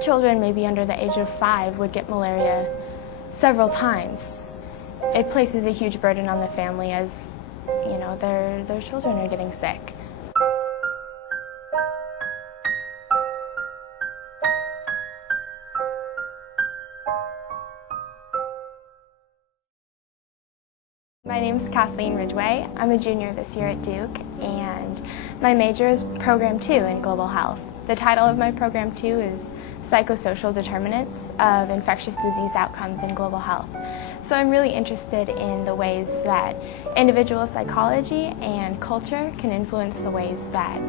children maybe under the age of 5 would get malaria several times. It places a huge burden on the family as, you know, their children are getting sick. My name is Kathleen Ridgeway. I'm a junior this year at Duke, and my major is Program 2 in Global Health. The title of my Program 2 is Psychosocial Determinants of Infectious Disease Outcomes in Global Health. So I'm really interested in the ways that individual psychology and culture can influence the ways that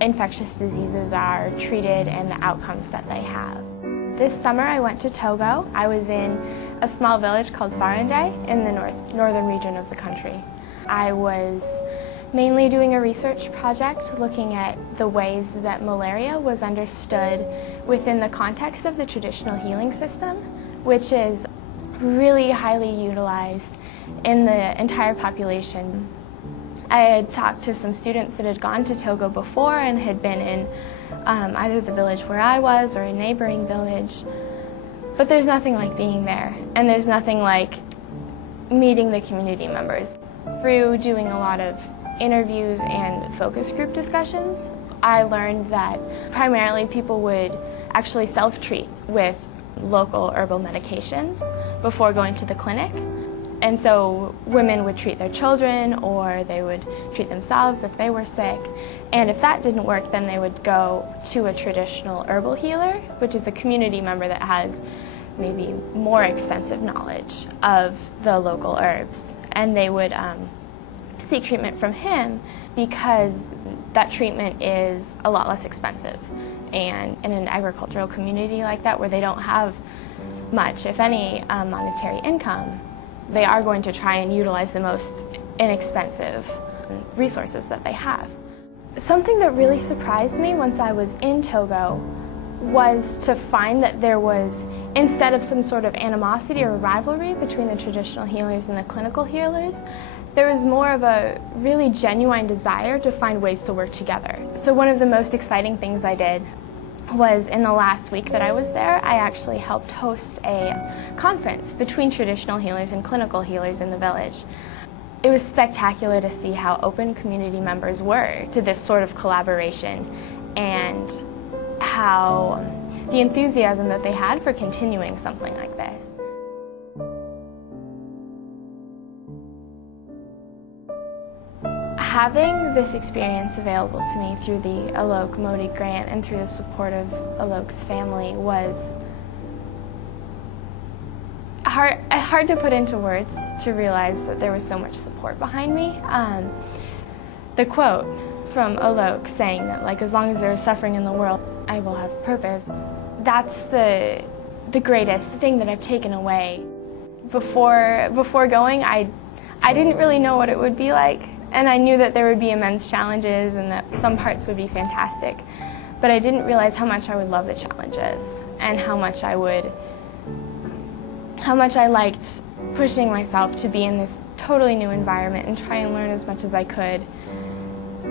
infectious diseases are treated and the outcomes that they have. This summer I went to Togo. I was in a small village called Farendé in the northern region of the country. I was mainly doing a research project looking at the ways that malaria was understood within the context of the traditional healing system, which is really highly utilized in the entire population. I had talked to some students that had gone to Togo before and had been in either the village where I was or a neighboring village, but there's nothing like being there, and there's nothing like meeting the community members. Through doing a lot of interviews and focus group discussions, I learned that primarily people would actually self-treat with local herbal medications before going to the clinic. And so women would treat their children, or they would treat themselves if they were sick. And if that didn't work, then they would go to a traditional herbal healer, which is a community member that has maybe more extensive knowledge of the local herbs. And they would seek treatment from him because that treatment is a lot less expensive. And in an agricultural community like that, where they don't have much, if any, monetary income, they are going to try and utilize the most inexpensive resources that they have. Something that really surprised me once I was in Togo was to find that there was, instead of some sort of animosity or rivalry between the traditional healers and the clinical healers, there was more of a really genuine desire to find ways to work together. So one of the most exciting things I did was, in the last week that I was there, I actually helped host a conference between traditional healers and clinical healers in the village. It was spectacular to see how open community members were to this sort of collaboration, and how the enthusiasm that they had for continuing something like this. Having this experience available to me through the Aalok Modi grant and through the support of Aalok's family was hard to put into words, to realize that there was so much support behind me. The quote from Aalok saying that, like, as long as there is suffering in the world, I will have purpose. That's the greatest thing that I've taken away. Before going, I didn't really know what it would be like. And I knew that there would be immense challenges and that some parts would be fantastic. But I didn't realize how much I would love the challenges, and how much I liked pushing myself to be in this totally new environment and try and learn as much as I could.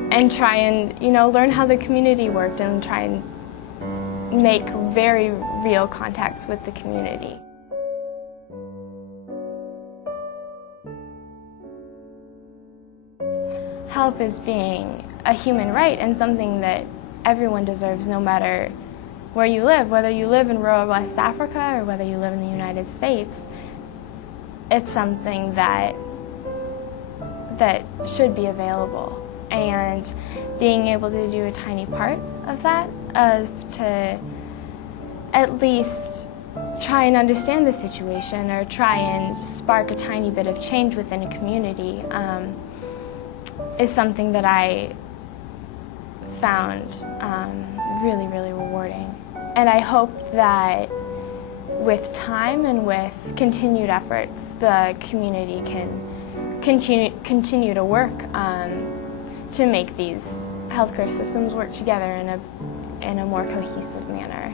And try and, you know, learn how the community worked and try and make very real contacts with the community. Help is being a human right and something that everyone deserves, no matter where you live, whether you live in rural West Africa or whether you live in the United States. It's something that should be available, and being able to do a tiny part of that, to at least try and understand the situation or try and spark a tiny bit of change within a community, is something that I found really, really rewarding. And I hope that with time and with continued efforts, the community can continue to work to make these healthcare systems work together in a more cohesive manner.